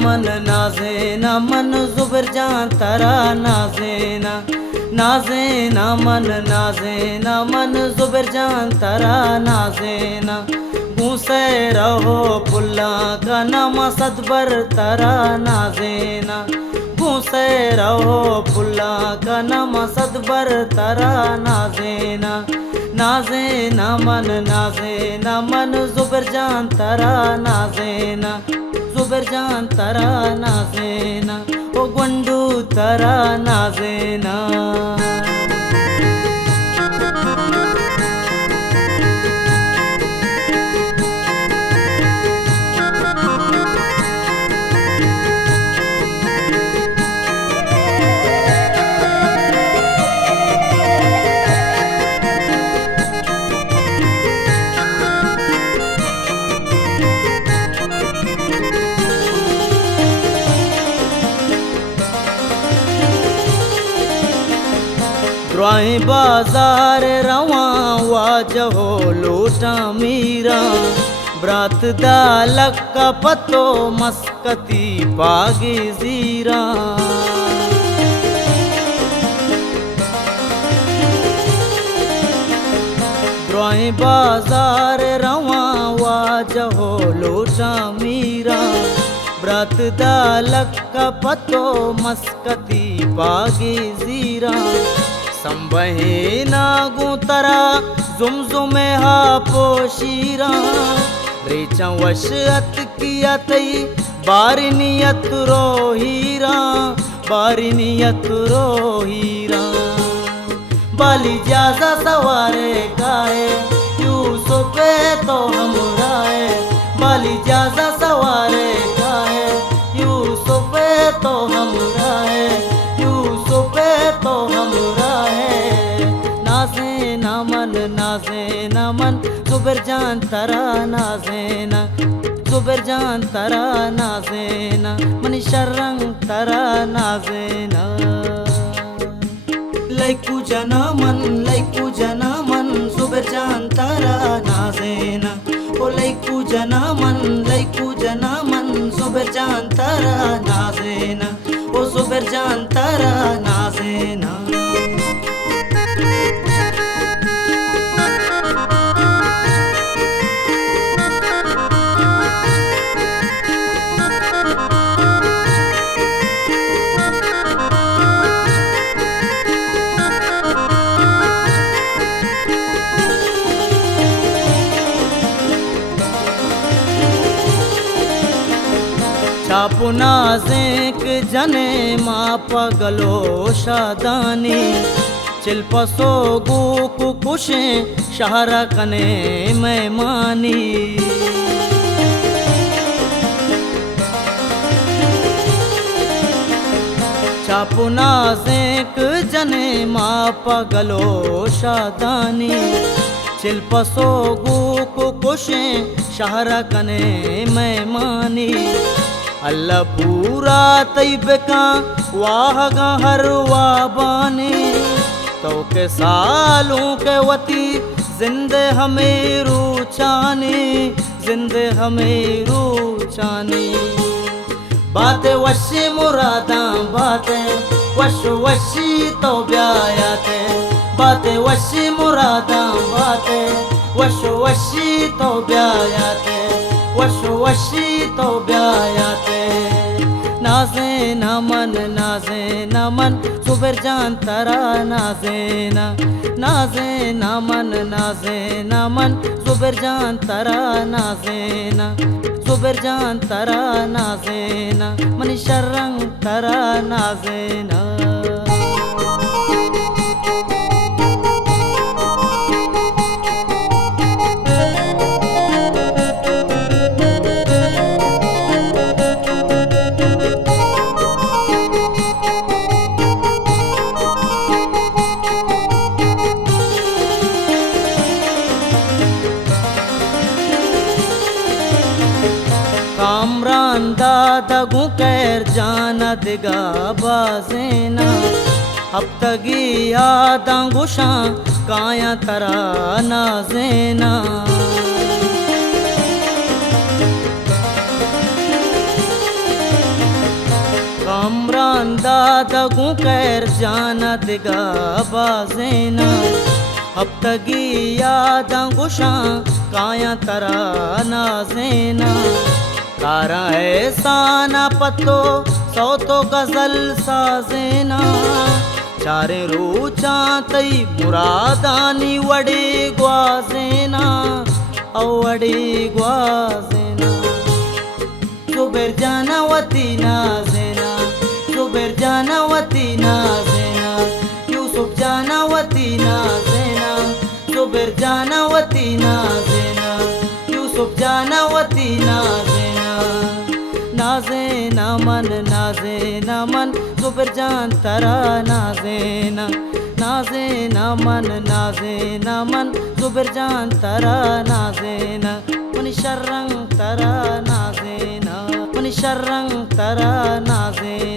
मन नाजेना मन जुबर जान तारा नाजेना नाजेना मन नाजेना मन जुबर जान तारा नाजेना घूसे रहो पुल्ला का नम सदबर तारा नाजेना घूसे रहो पुल्ला का नम सदबर तारा नाजेना नाजेना मन जुबर जान तारा नाजेना जुबर जान तारा नाजेना ओ गुंडू तारा नाजेना द्वाएं बाजार रवा वाजहो लोटा मीरा ब्रात दालक का पतो मस्कती बागे जीरा द्वाएं बाजार रवा वाजहो लोटा मीरा ब्रात दालक का पतो मस्कती बागे जीरा संबहे नागू तरा जुमजुमे हा पोशीरा रेचा वशअत किया तई बारिनियत रो हीरा बारिनियत रो हीरा बाली जाजा सवारे गाए यूसुफे तो हमराए बाली जाजा सवारे गाए यूसुफे तो हमराए यूसुफे तो हमराए नाजेना मन जुबर जान तारा नाजेना जुबर जान तारा नाजेना मन शर्रंग तारा नाजेना लैकू जना मन जुबर जान तारा नाजेना ओ लैकू जना मन जुबर जान तारा नाजेना ओ जुबर जान तारा नाजेना छापुना जेक जने माँ पगलो शादानी चिल्पसो गु कुशे शहरा कने मेहमानी छापुना जेक जने माँ पगलो शादानी चिल्पसो गु कुशे शहरा कने मेहमानी अल्लाह पूरा तैब का वाह हर वाबानी तो के सालों के वती जिंदे हमें रूचानी जिंदे हमें रूचानी बातें वशी मुरादा बातें वशी तो ब्यायाते बातें वशी मुरादा बातें वशी तो ब्यायाते वशी तो ब्यायाते नाजेना मन जुबर जान तारा नाजेना मन जुबर जान तारा नाजेना जुबर जान तारा नाजेना मन शर्रंग तारा नाजेना कामरान दादा गुकर जाना दिगा बाजेना अब तगी यादा गुशा काया तरा नाजेना दादगू कैर जाना दिगा बाजेना अब तगी याद गुशा काया तरा नाजेना कारा ऐसा ना पतो सौ तो गजल साजेना चारे रोचा तई मुरादानी वड़े ग्वाजेना औड़े ग्वाजेना जुबेर जाना वती नाजेना जुबेर जाना वती नाजेना यूसुफ जाना वती नाजेना जुबेर जाना वती नाजेना यूसुफ जाना वती नाजेना नाजेना मन जुबेर जान तरा नाजेना नाजेना मन जुबेर जान तरा नाजेना मुनि शर्रंग तरा नाजेना